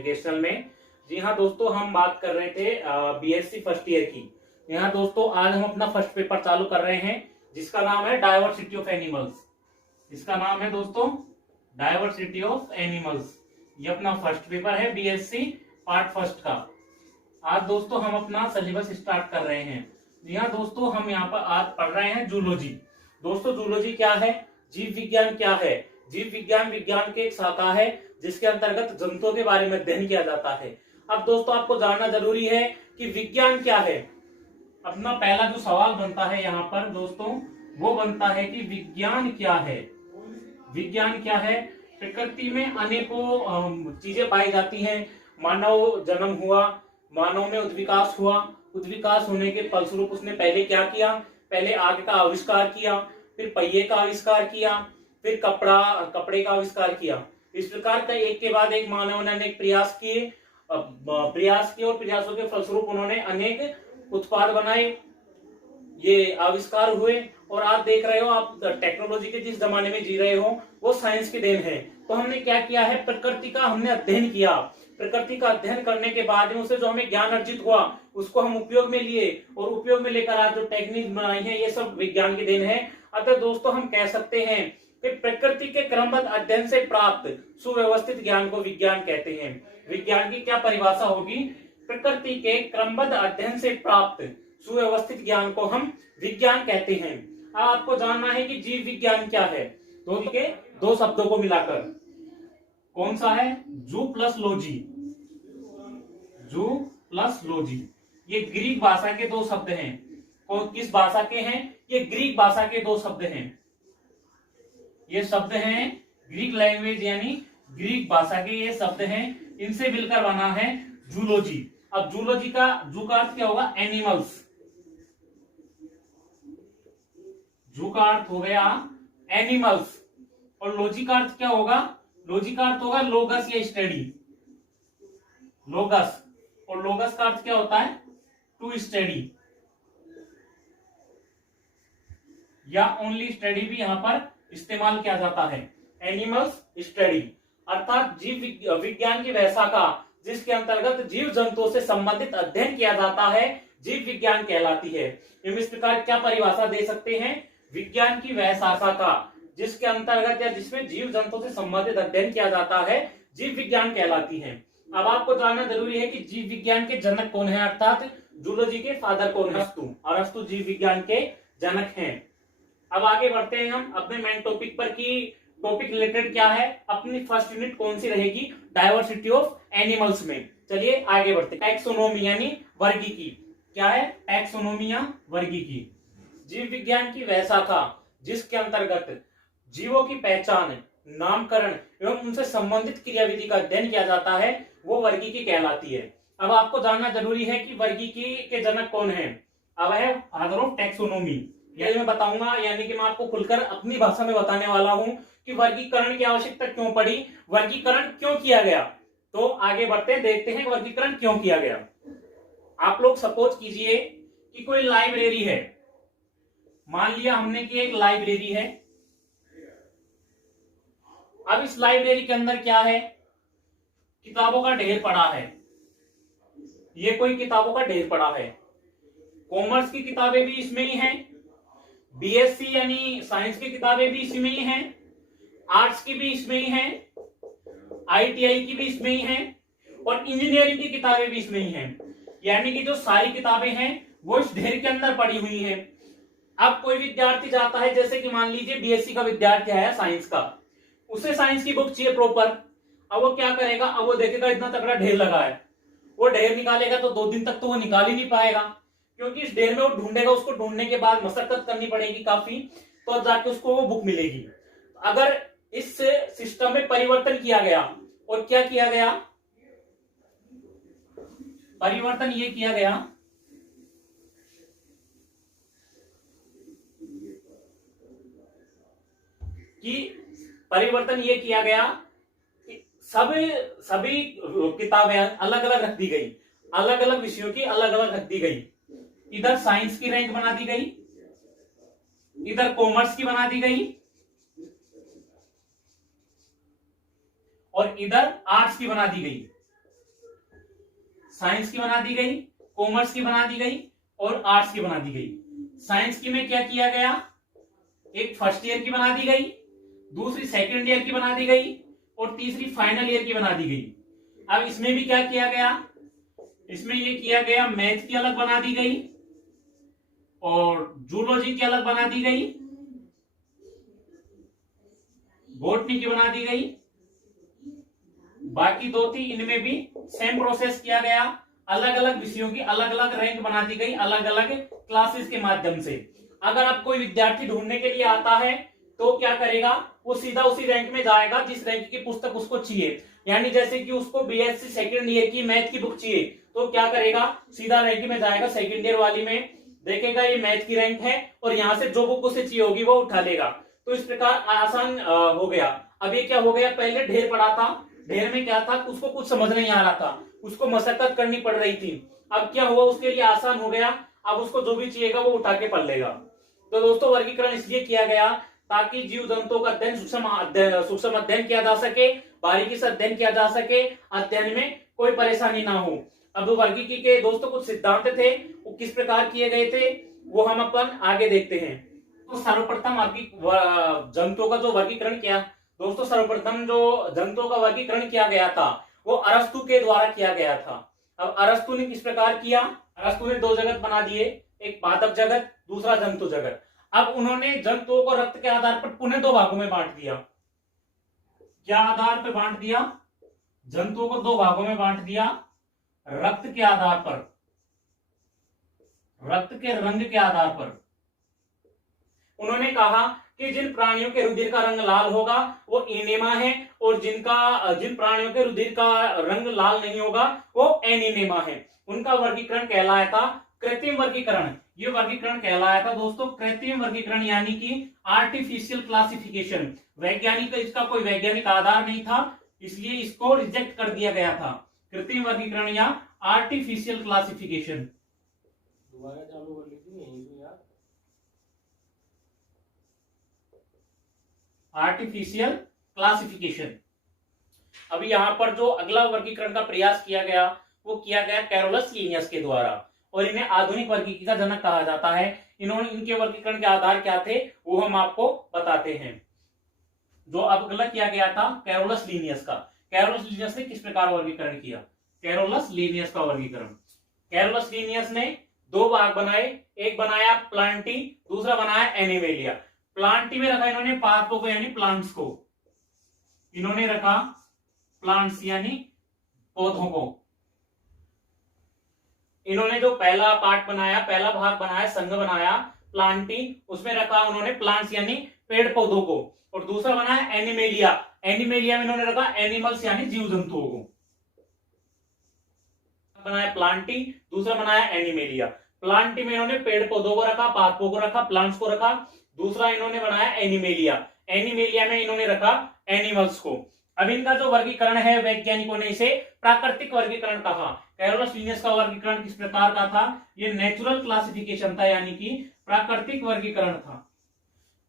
Educational में। जी हाँ दोस्तों, हम बात कर रहे थे बीएससी फर्स्ट ईयर की। यहाँ दोस्तों आज हम अपना फर्स्ट पेपर चालू कर रहे हैं जिसका नाम है डायवर्सिटी ऑफ एनिमल्स। इसका नाम है दोस्तों डायवर्सिटी ऑफ एनिमल्स। ये अपना फर्स्ट पेपर है बीएससी पार्ट फर्स्ट का। आज दोस्तों हम अपना सिलेबस स्टार्ट कर रहे हैं। जी हाँ दोस्तों, हम यहाँ पर आज पढ़ रहे हैं जूलॉजी। दोस्तों जूलॉजी क्या है? जीव विज्ञान क्या है? जीव विज्ञान विज्ञान की एक शाखा है जिसके अंतर्गत जंतुओं के बारे में अध्ययन किया जाता है। अब दोस्तों आपको जानना जरूरी है कि विज्ञान क्या है। अपना पहला जो सवाल बनता है यहाँ पर दोस्तों वो बनता है कि विज्ञान क्या है। विज्ञान क्या है? प्रकृति में अनेकों चीजें पाई जाती हैं। मानव जन्म हुआ, मानव में उद्विकास हुआ, उद्विकास होने के फलस्वरूप उसने पहले क्या किया? पहले आग का आविष्कार किया, फिर पहिए का आविष्कार किया, फिर कपड़े का आविष्कार किया। इस प्रकार का एक के बाद एक मानव ने अनेक प्रयास किए और प्रयासों के फलस्वरूप उन्होंने अनेक उत्पाद बनाए, ये आविष्कार हुए। और आप देख रहे हो, आप टेक्नोलॉजी के जिस जमाने में जी रहे हो वो साइंस की देन है। तो हमने क्या किया है? प्रकृति का हमने अध्ययन किया। प्रकृति का अध्ययन करने के बाद में उसे जो हमें ज्ञान अर्जित हुआ उसको हम उपयोग में लिए और उपयोग में लेकर आज जो टेक्निक बनाई है ये सब विज्ञान की देन है। अतः दोस्तों हम कह सकते हैं कि प्रकृति के क्रमबद्ध अध्ययन से प्राप्त सुव्यवस्थित ज्ञान को विज्ञान कहते हैं। विज्ञान की क्या परिभाषा होगी? प्रकृति के क्रमबद्ध अध्ययन से प्राप्त सुव्यवस्थित ज्ञान को हम विज्ञान कहते हैं। अब आपको जानना है कि जीव विज्ञान क्या है। तो के दो शब्दों को मिलाकर कौन सा है? जू प्लस लॉजी। जू प्लस लॉजी ये ग्रीक भाषा के दो शब्द हैं। और किस भाषा के हैं? ये ग्रीक भाषा के दो शब्द हैं। ये शब्द हैं ग्रीक लैंग्वेज यानी ग्रीक भाषा के ये शब्द हैं। इनसे मिलकर बना है जूलॉजी। अब जूलॉजी का जू का अर्थ क्या होगा? एनिमल्स। जू का अर्थ हो गया एनिमल्स और लॉजी का अर्थ क्या होगा? लॉजी का अर्थ होगा लोगस या स्टडी। लोगस और लोगस का अर्थ क्या होता है? टू स्टडी या ओनली स्टडी भी यहां पर इस्तेमाल किया जाता है। एनिमल्स स्टडी अर्थात जीव विज्ञान की वह शाखा जिसके अंतर्गत जीव जंतुओं से संबंधित अध्ययन किया जाता है जीव विज्ञान कहलाती है। हम इस प्रकार क्या परिभाषा दे सकते हैं? विज्ञान की वह शाखा का जिसके अंतर्गत या जिसमें जीव जंतुओं से संबंधित अध्ययन किया जाता है जीव विज्ञान कहलाती है। अब आपको जानना जरूरी है कि जीव विज्ञान के जनक कौन है, अर्थात जूलॉजी के फादर कौन है? अरस्तु। अरस्तु जीव विज्ञान के जनक हैं। अब आगे बढ़ते हैं हम अपने मेन टॉपिक पर कि टॉपिक रिलेटेड क्या है। अपनी फर्स्ट यूनिट कौन सी रहेगी? डायवर्सिटी ऑफ एनिमल्स में। चलिए आगे बढ़ते हैं। टैक्सोनोमी यानी वर्गीकी। क्या है? टैक्सोनोमी या वर्गीकी। जीव विज्ञान की वह शाखा जिसके अंतर्गत जीवों की पहचान, नामकरण एवं उनसे संबंधित क्रियाविधि का अध्ययन किया जाता है वो वर्गीकी कहलाती है। अब आपको जानना जरूरी है कि वर्गीकी के जनक कौन है। अब है फादर ऑफ टैक्सोनोमी। यही मैं बताऊंगा, यानी कि मैं आपको खुलकर अपनी भाषा में बताने वाला हूं कि वर्गीकरण की आवश्यकता क्यों पड़ी, वर्गीकरण क्यों किया गया। तो आगे बढ़ते हैं, देखते हैं वर्गीकरण क्यों किया गया। आप लोग सपोज कीजिए कि कोई लाइब्रेरी है। मान लिया हमने कि एक लाइब्रेरी है। अब इस लाइब्रेरी के अंदर क्या है? किताबों का ढेर पड़ा है। ये कोई किताबों का ढेर पड़ा है। कॉमर्स की किताबें भी इसमें ही हैं, बीएससी यानी साइंस की किताबें भी इसमें ही हैं, आर्ट्स की भी इसमें ही हैं, आईटीआई की भी इसमें ही हैं और इंजीनियरिंग की किताबें भी इसमें ही हैं। यानी कि जो सारी किताबें हैं वो इस ढेर के अंदर पड़ी हुई हैं। अब कोई विद्यार्थी जाता है, जैसे कि मान लीजिए बीएससी का विद्यार्थी है साइंस का, उसे साइंस की बुक चाहिए प्रॉपर। अब वो क्या करेगा? अब वो देखेगा इतना तगड़ा ढेर लगा है, वो ढेर निकालेगा तो 2 दिन तक तो वो निकाल ही नहीं पाएगा, क्योंकि इस ढेर में वो ढूंढेगा, उसको ढूंढने के बाद मशक्कत करनी पड़ेगी काफी, तो जाके उसको वो बुक मिलेगी। अगर इस सिस्टम में परिवर्तन किया गया, और क्या किया गया? परिवर्तन ये किया गया कि सभी किताबें अलग अलग रख दी गई, अलग अलग विषयों की अलग अलग रख दी गई। इधर साइंस की रैंक बना दी गई, इधर कॉमर्स की बना दी गई और इधर आर्ट्स की बना दी गई। साइंस की बना दी गई, कॉमर्स की बना दी गई और आर्ट्स की बना दी गई। साइंस की में क्या किया गया, एक फर्स्ट ईयर की बना दी गई, दूसरी सेकंड ईयर की बना दी गई और तीसरी फाइनल ईयर की बना दी गई। अब इसमें भी क्या किया गया, इसमें ये किया गया मैथ की अलग बना दी गई और जूलॉजी की अलग बना दी गई, बॉटनी की बना दी गई। बाकी दो थी, इनमें भी सेम प्रोसेस किया गया, अलग अलग विषयों की अलग अलग रैंक बना दी गई, अलग अलग क्लासेस के माध्यम से। अगर आप कोई विद्यार्थी ढूंढने के लिए आता है तो क्या करेगा, वो सीधा उसी रैंक में जाएगा जिस रैंक की पुस्तक उसको चाहिए। यानी जैसे कि उसको बीएससी सेकंड ईयर की मैथ की बुक चाहिए तो क्या करेगा, सीधा रैंक में जाएगा, सेकंड ईयर वाली में देखेगा ये मैथ की रैंक है और यहाँ से जो बुक उसे चाहिए होगी वो उठा लेगा। तो इस प्रकार आसान हो गया। अब ये क्या हो गया, पहले ढेर पड़ा था, ढेर में क्या था, उसको कुछ समझ नहीं आ रहा था, उसको मशक्कत करनी पड़ रही थी। अब क्या हुआ, उसके लिए आसान हो गया, अब उसको जो भी चाहिएगा वो उठा के पढ़ लेगा। तो दोस्तों वर्गीकरण इसलिए किया गया ताकि जीव जंतुओं का अध्ययन सूक्ष्म अध्ययन किया जा सके, बारीकी से अध्ययन किया जा सके, अध्ययन में कोई परेशानी ना हो। अब वर्गीकी के दोस्तों कुछ सिद्धांत थे, वो किस प्रकार किए गए थे वो हम अपन आगे देखते हैं। तो सर्वप्रथम जंतुओं का जो वर्गीकरण किया दोस्तों, सर्वप्रथम जो जंतुओं का वर्गीकरण किया गया था वो अरस्तु के द्वारा किया गया था। अब अरस्तु ने किस प्रकार किया, अरस्तु ने दो जगत बना दिए, एक पादप जगत, दूसरा जंतु जगत। अब उन्होंने जंतुओं को रक्त के आधार पर पुनः दो भागों में बांट दिया। क्या आधार पर बांट दिया, जंतुओं को दो भागों में बांट दिया, रक्त के आधार पर, रक्त के रंग के आधार पर। उन्होंने कहा कि जिन प्राणियों के रुधिर का रंग लाल होगा वो इनेमा है और जिन प्राणियों के रुधिर का रंग लाल नहीं होगा वो एनीनेमा है। उनका वर्गीकरण कहलाया था कृत्रिम वर्गीकरण। ये वर्गीकरण कहलाया था दोस्तों कृत्रिम वर्गीकरण, यानी कि आर्टिफिशियल क्लासिफिकेशन। वैज्ञानिक, इसका कोई वैज्ञानिक आधार नहीं था, इसलिए इसको रिजेक्ट कर दिया गया था। कृत्रिम वर्गीकरण या आर्टिफिशियल क्लासिफिकेशन। दोबारा चालू कर लीजिए यहीं से यार। Artificial classification. अभी यहां पर जो अगला वर्गीकरण का प्रयास किया गया वो किया गया कैरोलस लीनियस के द्वारा, और इन्हें आधुनिक वर्गीकरण का जनक कहा जाता है। इनके वर्गीकरण के आधार क्या थे वो हम आपको बताते हैं। जो अब अगला किया गया था कैरोलस लीनियस का। कैरोलस लीनियस ने किस प्रकार वर्गीकरण किया, कैरोलस लीनियस का वर्गीकरण। कैरोलस लीनियस ने दो भाग बनाए, एक बनाया प्लांटी, दूसरा बनाया एनिमेलिया। प्लांटी में रखा इन्होंने पादपों को यानी प्लांट्स को, इन्होंने रखा प्लांट्स यानी पौधों को। इन्होंने जो पहला पार्ट बनाया, पहला भाग बनाया, संघ बनाया प्लांटी, उसमें रखा उन्होंने प्लांट्स यानी पेड़ पौधों को, और दूसरा बनाया एनिमेलिया। एनिमेलिया में इन्होंने रखा एनिमल्स यानी जीव जंतुओं को। बनाया प्लांटी, दूसरा बनाया एनिमेलिया। प्लांटी में इन्होंने पेड़ पौधों को रखा, पादपों को रखा, प्लांट्स को रखा। दूसरा इन्होंने बनाया एनिमेलिया। एनिमेलिया में इन्होंने रखा एनिमल्स को। अब इनका जो वर्गीकरण है वैज्ञानिकों ने इसे प्राकृतिक वर्गीकरण कहा। कैरोलस लीनियस का वर्गीकरण किस प्रकार का था, ये नेचुरल क्लासिफिकेशन था, यानी कि प्राकृतिक वर्गीकरण था।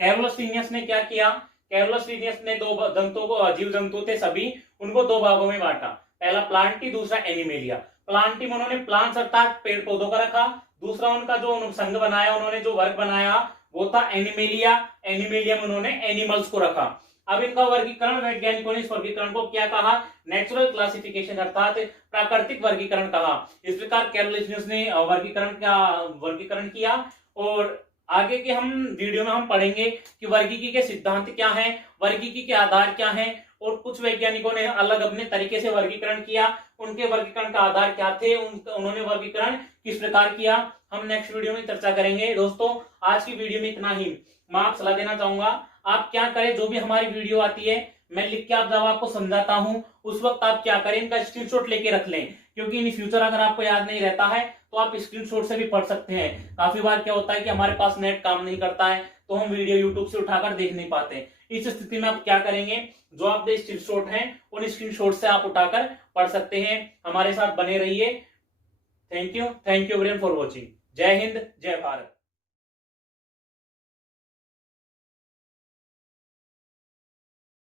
कैरोलस लीनियस ने क्या किया, कैरोलस लीनियस ने दो जंतुओं को, जीव जंतु थे सभी, उनको दो भागों में बांटा, पहला प्लांटी, दूसरा एनिमेलिया। प्लांटी में उन्होंने प्लांट्स अर्थात पेड़ पौधों का रखा। दूसरा उनका जो संघ बनाया, उन्होंने जो वर्ग बनाया वो था एनिमेलिया। एनिमेलिया में उन्होंने एनिमल्स को रखा। अब इनका वर्गीकरण, वैज्ञानिकों ने इस वर्गीकरण को क्या कहा, नेचुरल क्लासिफिकेशन अर्थात प्राकृतिक वर्गीकरण कहा। इस प्रकार कैरोलस लीनियस ने वर्गीकरण किया। और आगे के हम वीडियो में हम पढ़ेंगे कि वर्गीकी के सिद्धांत क्या हैं, वर्गीकी के आधार क्या हैं, और कुछ वैज्ञानिकों ने अलग अपने तरीके से वर्गीकरण किया, उनके वर्गीकरण का आधार क्या थे, उन्होंने वर्गीकरण किस प्रकार किया, हम नेक्स्ट वीडियो में चर्चा करेंगे। दोस्तों आज की वीडियो में इतना ही। मैं आप सलाह देना चाहूंगा, आप क्या करें, जो भी हमारी वीडियो आती है मैं लिख के आप जब आपको समझाता हूं उस वक्त आप क्या करें, इनका स्क्रीनशॉट लेके रख लें, क्योंकि इन फ्यूचर अगर आपको याद नहीं रहता है तो आप स्क्रीनशॉट से भी पढ़ सकते हैं। काफी बार क्या होता है कि हमारे पास नेट काम नहीं करता है तो हम वीडियो यूट्यूब से उठाकर देख नहीं पाते। इस स्थिति में आप क्या करेंगे, जो आपके स्क्रीनशॉट हैं उन स्क्रीनशॉट से आप उठाकर पढ़ सकते हैं। हमारे साथ बने रहिए। Thank you very much for watching. जय हिंद, जय भारत।